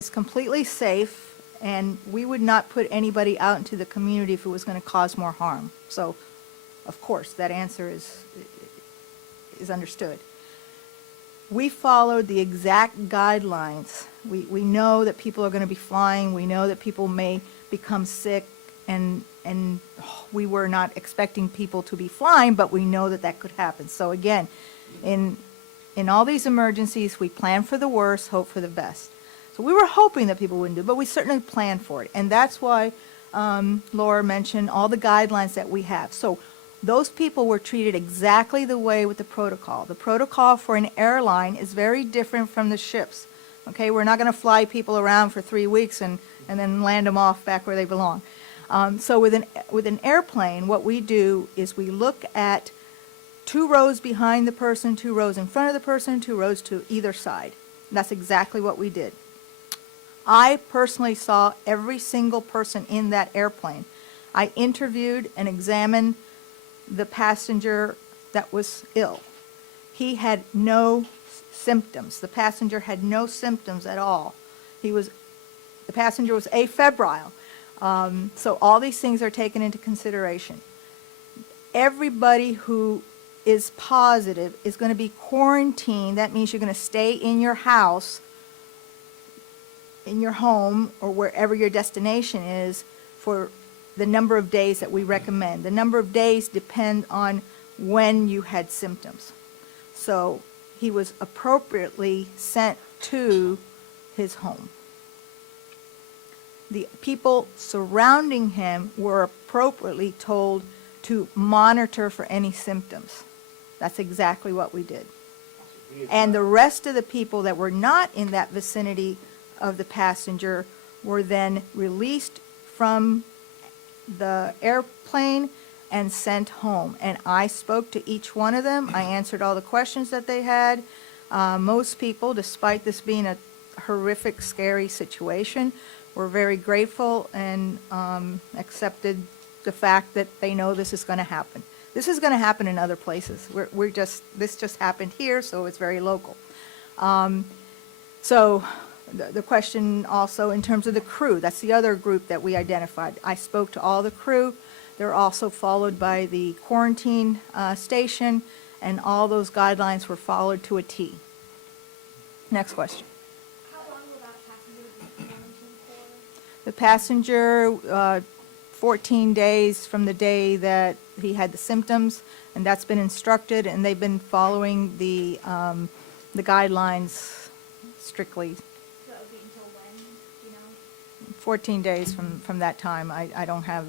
It's completely safe, and we would not put anybody out into the community if it was going to cause more harm. So, of course, that answer is understood. We followed the exact guidelines. We know that people are going to be flying. We know that people may become sick, and we were not expecting people to be flying, but we know that that could happen. So again, in all these emergencies, we plan for the worst, hope for the best. So we were hoping that people wouldn't do it, but we certainly planned for it. And that's why Laura mentioned all the guidelines that we have. So those people were treated exactly the way with the protocol. The protocol for an airline is very different from the ships. Okay, we're not going to fly people around for 3 weeks and then land them off back where they belong. So with an airplane, what we do is we look at 2 rows behind the person, 2 rows in front of the person, 2 rows to either side. And that's exactly what we did. I personally saw every single person in that airplane. I interviewed and examined the passenger that was ill. He had no symptoms. The passenger had no symptoms at all. The passenger was afebrile. So all these things are taken into consideration. Everybody who is positive is going to be quarantined. That means you're going to stay in your house, in your home, or wherever your destination is for the number of days that we recommend. The number of days depend on when you had symptoms. So he was appropriately sent to his home. The people surrounding him were appropriately told to monitor for any symptoms. That's exactly what we did. And the rest of the people that were not in that vicinity of the passenger were then released from the airplane and sent home. And I spoke to each one of them. I answered all the questions that they had. Most people, despite this being a horrific, scary situation, were very grateful and accepted the fact that they know this is going to happen. This is going to happen in other places. This just happened here, so it's very local. So the question also in terms of the crew, that's the other group that we identified. I spoke to all the crew. They're also followed by the quarantine station, and all those guidelines were followed to a T. Next question. How long will that passenger be quarantined for? The passenger, 14 days from the day that he had the symptoms, and that's been instructed, and they've been following the guidelines strictly. So that would be until when, do you know? 14 days from that time. I don't have